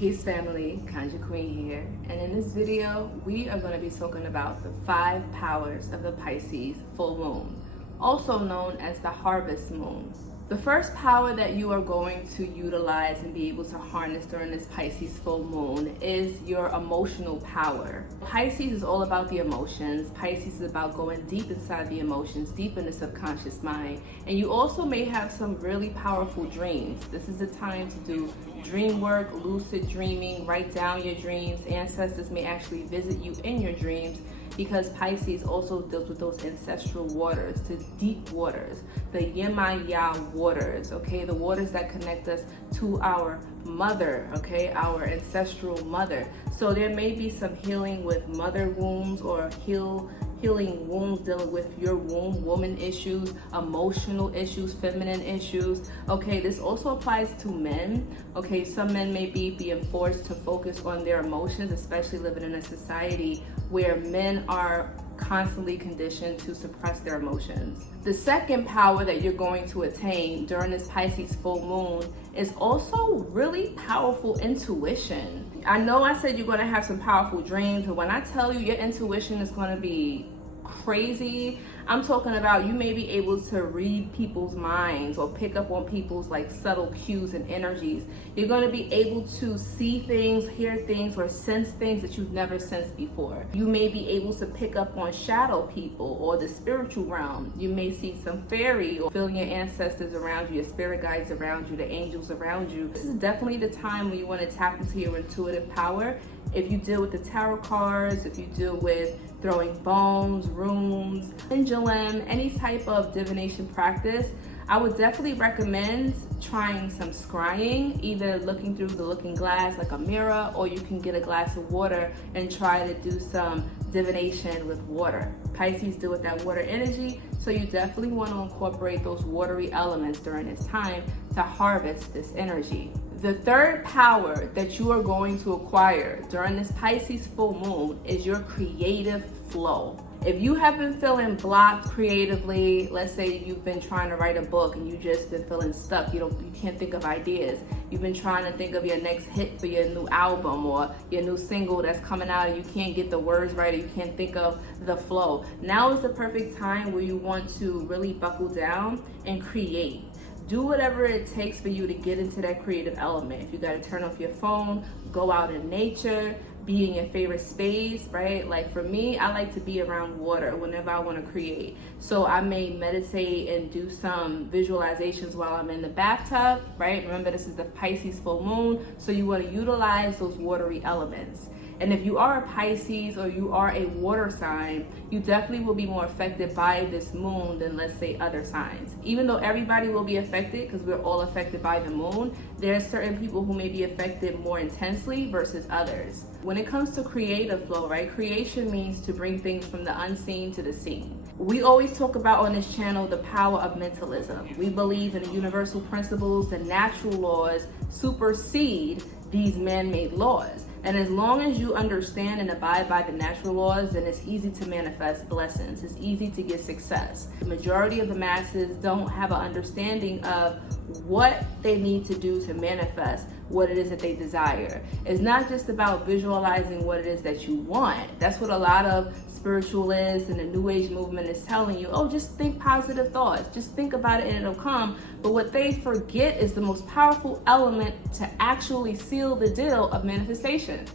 Peace family, Kanja Queen here, and in this video we are going to be talking about the 5 powers of the Pisces full moon, also known as the harvest moon. The first power that you are going to utilize and be able to harness during this Pisces full moon is your emotional power. Pisces is all about the emotions. Pisces is about going deep inside the emotions, deep in the subconscious mind. And you also may have some really powerful dreams. This is the time to do dream work, lucid dreaming, write down your dreams. Ancestors may actually visit you in your dreams, because Pisces also deals with those ancestral waters, to deep waters, the Yemaya waters, okay? The waters that connect us to our mother, okay? Our ancestral mother. So there may be some healing with mother wounds or healing wounds dealing with your womb, woman issues, emotional issues, feminine issues. Okay, this also applies to men. Okay, some men may be being forced to focus on their emotions, especially living in a society where men are constantly conditioned to suppress their emotions. The second power that you're going to attain during this Pisces full moon is also really powerful intuition. I know I said you're going to have some powerful dreams, but when I tell you your intuition is going to be crazy, I'm talking about you may be able to read people's minds or pick up on people's like subtle cues and energies. You're going to be able to see things, hear things, or sense things that you've never sensed before. You may be able to pick up on shadow people or the spiritual realm. You may see some fairy or feeling your ancestors around you, your spirit guides around you, the angels around you. This is definitely the time when you want to tap into your intuitive power. If you deal with the tarot cards, if you deal with throwing bones, runes, pendulum, any type of divination practice, I would definitely recommend trying some scrying, either looking through the looking glass like a mirror, or you can get a glass of water and try to do some divination with water. Pisces deal with that water energy, so you definitely want to incorporate those watery elements during this time to harvest this energy. The third power that you are going to acquire during this Pisces full moon is your creative flow. If you have been feeling blocked creatively, let's say you've been trying to write a book and you've just been feeling stuck, you can't think of ideas. You've been trying to think of your next hit for your new album or your new single that's coming out and you can't get the words right, or you can't think of the flow. Now is the perfect time where you want to really buckle down and create. Do whatever it takes for you to get into that creative element. If you gotta turn off your phone, go out in nature, be in your favorite space, right? Like for me, I like to be around water whenever I want to create. So I may meditate and do some visualizations while I'm in the bathtub, right? Remember, this is the Pisces full moon, so you want to utilize those watery elements. And if you are a Pisces or you are a water sign, you definitely will be more affected by this moon than, let's say, other signs. Even though everybody will be affected, because we're all affected by the moon, there are certain people who may be affected more intensely versus others. When it comes to creative flow, right, creation means to bring things from the unseen to the seen. We always talk about on this channel the power of mentalism. We believe in the universal principles, the natural laws supersede these man-made laws. And as long as you understand and abide by the natural laws, then it's easy to manifest blessings. It's easy to get success. The majority of the masses don't have an understanding of what they need to do to manifest what it is that they desire. It's not just about visualizing what it is that you want. That's what a lot of spiritualists and the New Age movement is telling you. Oh, just think positive thoughts. Just think about it and it'll come. But what they forget is the most powerful element to actually seal the deal of manifestation.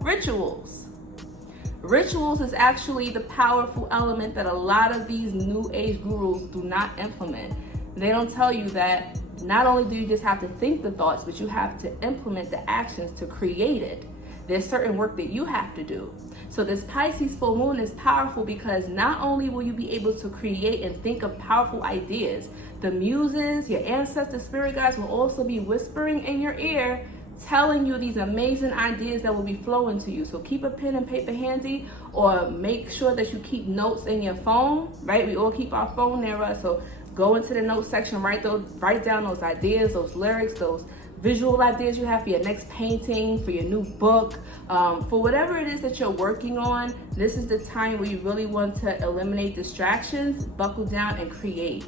Rituals. Rituals is actually the powerful element that a lot of these New Age gurus do not implement. They don't tell you that not only do you just have to think the thoughts, but you have to implement the actions to create it. There's certain work that you have to do. So this Pisces full moon is powerful because not only will you be able to create and think of powerful ideas, the muses, your ancestors, spirit guides will also be whispering in your ear, telling you these amazing ideas that will be flowing to you. So keep a pen and paper handy, or make sure that you keep notes in your phone, right? We all keep our phone near us, so go into the notes section, write down those ideas, those lyrics, those visual ideas you have for your next painting, for your new book, for whatever it is that you're working on. This is the time where you really want to eliminate distractions, buckle down and create.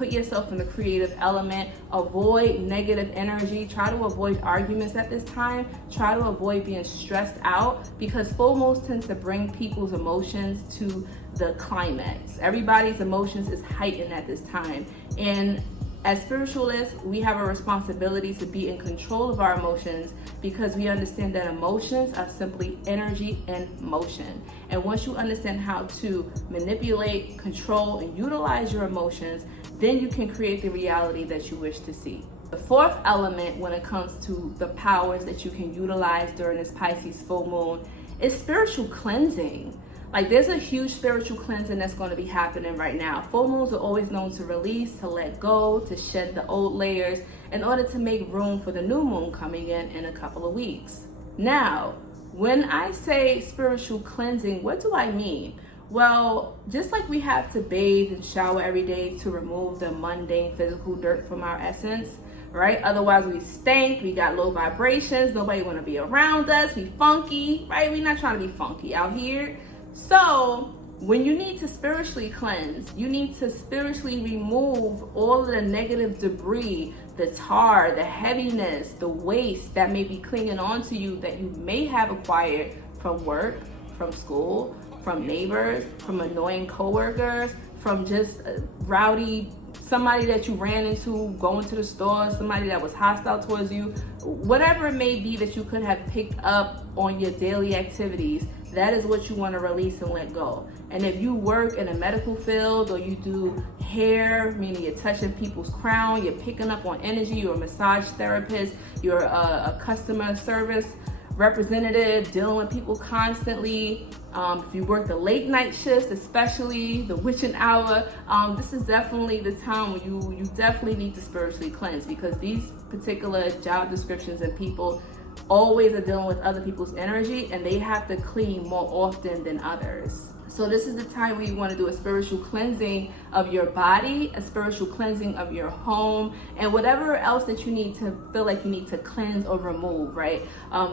put yourself in the creative element, avoid negative energy, try to avoid arguments at this time, try to avoid being stressed out, because full moons tends to bring people's emotions to the climax. Everybody's emotions is heightened at this time, and as spiritualists, we have a responsibility to be in control of our emotions, because we understand that emotions are simply energy in motion. And once you understand how to manipulate, control, and utilize your emotions, then you can create the reality that you wish to see. The fourth element when it comes to the powers that you can utilize during this Pisces full moon is spiritual cleansing. Like, there's a huge spiritual cleansing that's going to be happening right now. Full moons are always known to release, to let go, to shed the old layers in order to make room for the new moon coming in a couple of weeks. Now, when I say spiritual cleansing, what do I mean? Well, just like we have to bathe and shower every day to remove the mundane physical dirt from our essence, right? Otherwise we stink, we got low vibrations, nobody want to be around us, we funky, right? We're not trying to be funky out here. So when you need to spiritually cleanse, you need to spiritually remove all of the negative debris, the tar, the heaviness, the waste that may be clinging on to you that you may have acquired from work, from school, from neighbors, from annoying coworkers, from just rowdy somebody that you ran into going to the store, somebody that was hostile towards you, whatever it may be that you could have picked up on your daily activities. That is what you want to release and let go. And if you work in a medical field, or you do hair, meaning you're touching people's crown, you're picking up on energy, you're a massage therapist, you're a customer service representative, dealing with people constantly. If you work the late night shifts, especially the witching hour, this is definitely the time when you definitely need to spiritually cleanse, because these particular job descriptions and people always are dealing with other people's energy, and they have to clean more often than others. So this is the time where you want to do a spiritual cleansing of your body, a spiritual cleansing of your home, and whatever else that you need to feel like you need to cleanse or remove, right?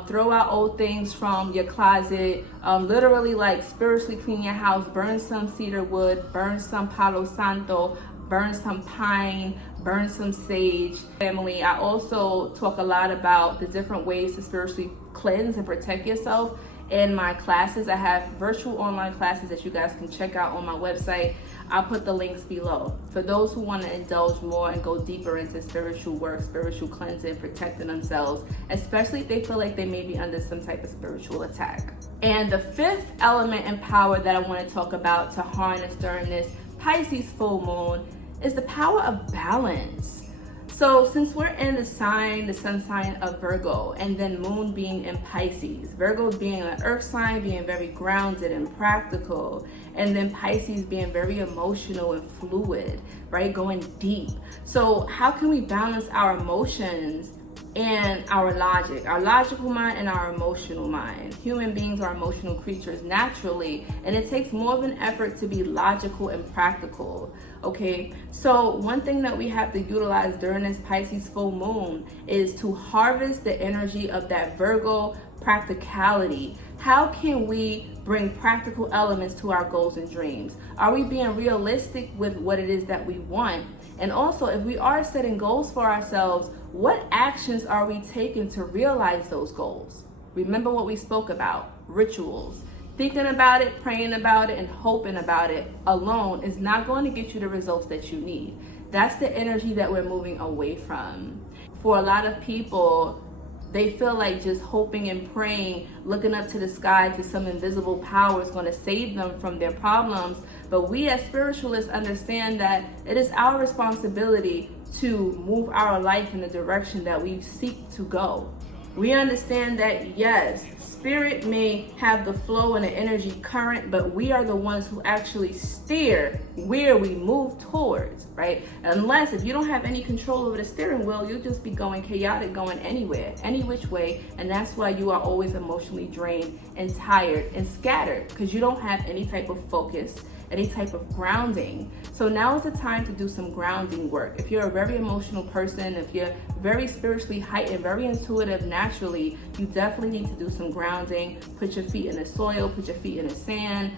Throw out old things from your closet, literally like spiritually clean your house, burn some cedar wood, burn some palo santo, burn some pine, burn some sage. Family, I also talk a lot about the different ways to spiritually cleanse and protect yourself in my classes. I have virtual online classes that you guys can check out on my website. I'll put the links below for those who want to indulge more and go deeper into spiritual work, spiritual cleansing, protecting themselves, especially if they feel like they may be under some type of spiritual attack. And the fifth element and power that I want to talk about to harness during this Pisces full moon is the power of balance. So since we're in the sun sign of Virgo, and then moon being in Pisces, Virgo being an earth sign, being very grounded and practical, and then Pisces being very emotional and fluid, right? Going deep. So how can we balance our emotions and our logic, our logical mind and our emotional mind? Human beings are emotional creatures naturally, and it takes more of an effort to be logical and practical. Okay, so one thing that we have to utilize during this Pisces full moon is to harvest the energy of that Virgo practicality. How can we bring practical elements to our goals and dreams? Are we being realistic with what it is that we want? And also, if we are setting goals for ourselves, what actions are we taking to realize those goals? Remember what we spoke about, rituals. Thinking about it, praying about it, and hoping about it alone is not going to get you the results that you need. That's the energy that we're moving away from. For a lot of people, they feel like just hoping and praying, looking up to the sky to some invisible power is going to save them from their problems. But we as spiritualists understand that it is our responsibility to move our life in the direction that we seek to go. We understand that, yes, spirit may have the flow and the energy current, but we are the ones who actually steer where we move towards, right? Unless if you don't have any control over the steering wheel, you'll just be going chaotic, going anywhere, any which way. And that's why you are always emotionally drained and tired and scattered, because you don't have any type of focus, any type of grounding. So now is the time to do some grounding work. If you're a very emotional person, if you're very spiritually heightened, very intuitive naturally, you definitely need to do some grounding. Put your feet in the soil, put your feet in the sand,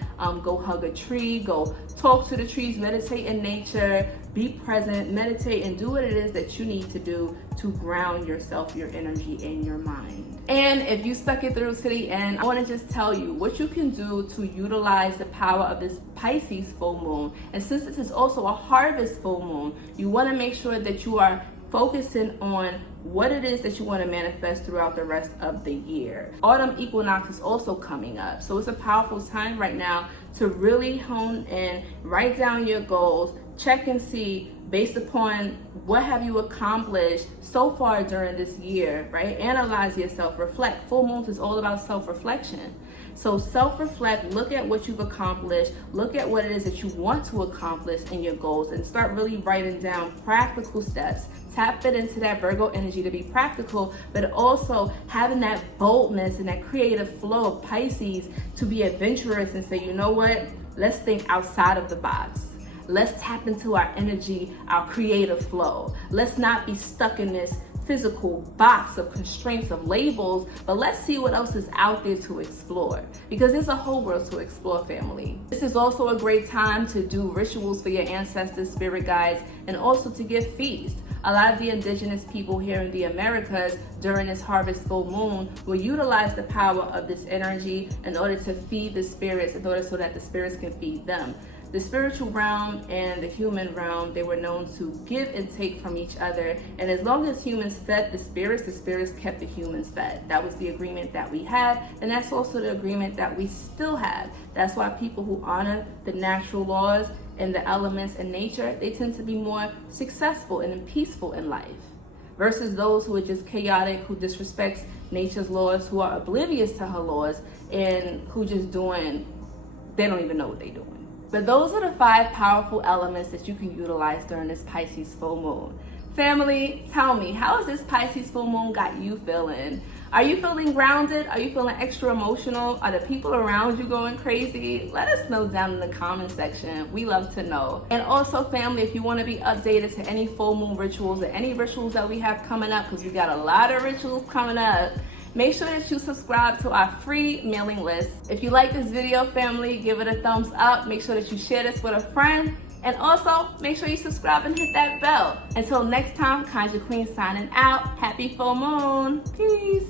go hug a tree, go talk to the trees, meditate in nature, be present, meditate, and do what it is that you need to do to ground yourself, your energy, and your mind. And if you stuck it through to the end, I want to just tell you what you can do to utilize the power of this Pisces full moon. And since this is also a harvest full moon, you want to make sure that you are focusing on what it is that you want to manifest throughout the rest of the year. Autumn equinox is also coming up, so it's a powerful time right now to really hone in, write down your goals, check and see based upon what have you accomplished so far during this year, right? Analyze yourself, reflect. Full moons is all about self-reflection. So self-reflect, look at what you've accomplished, look at what it is that you want to accomplish in your goals, and start really writing down practical steps. Tap it into that Virgo energy to be practical, but also having that boldness and that creative flow of Pisces to be adventurous and say, you know what, let's think outside of the box. Let's tap into our energy, our creative flow. Let's not be stuck in this physical box of constraints of labels, but let's see what else is out there to explore, because there's a whole world to explore, family. This is also a great time to do rituals for your ancestors, spirit guides, and also to give feasts. A lot of the indigenous people here in the Americas during this harvest full moon will utilize the power of this energy in order to feed the spirits, in order so that the spirits can feed them. The spiritual realm and the human realm, they were known to give and take from each other. And as long as humans fed the spirits kept the humans fed. That was the agreement that we had. And that's also the agreement that we still have. That's why people who honor the natural laws and the elements in nature, they tend to be more successful and peaceful in life. Versus those who are just chaotic, who disrespects nature's laws, who are oblivious to her laws, and who just they don't even know what they're doing. But those are the 5 powerful elements that you can utilize during this Pisces full moon. Family, tell me, how has this Pisces full moon got you feeling? Are you feeling grounded? Are you feeling extra emotional? Are the people around you going crazy? Let us know down in the comment section. We love to know. And also, family, if you want to be updated to any full moon rituals or any rituals that we have coming up, because we got a lot of rituals coming up, make sure that you subscribe to our free mailing list. If you like this video, family, give it a thumbs up. Make sure that you share this with a friend. And also, make sure you subscribe and hit that bell. Until next time, Conjure Queen signing out. Happy full moon. Peace.